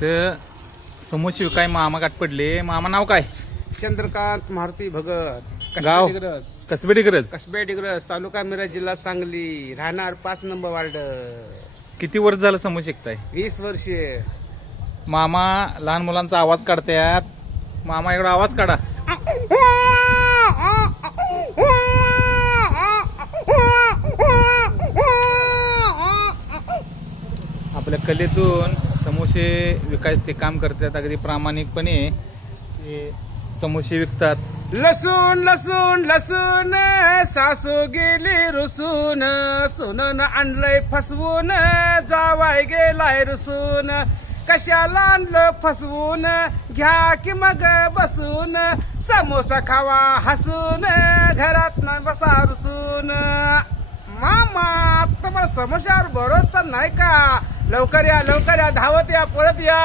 तर समोसे विकाय मामा गाठ पडले. मामा नाव काय? चंद्रकांत मारुती भगत, गाव? कसबे डिग्रज. कसबे डिग्रस, तालुका मिरज, जिल्हा सांगली, राहणार 5 नंबर वार्ड. किती वर्ष झालं समोसे विकताय? 20 वर्षे. मामा लहान मुलांचा आवाज काढतायत. मामा एवढा आवाज काढा. आपल्या कलेतून समोसे विकायचे ते काम करतात. अगदी प्रामाणिकपणे ते समोसे विकतात. लसूण लसूण लसूण, सासू गेली रुसून, सोनं आणलंय फसवून, जावाय गेलाय रुसून. कशाला आणलं फसवून, घ्या की मग बसून, समोसा खावा हसून, घरात न बसा रुसून. मामा तुम्हाला समोशावर भरोसा नाही का? लवकर या, धावत या, पळत या.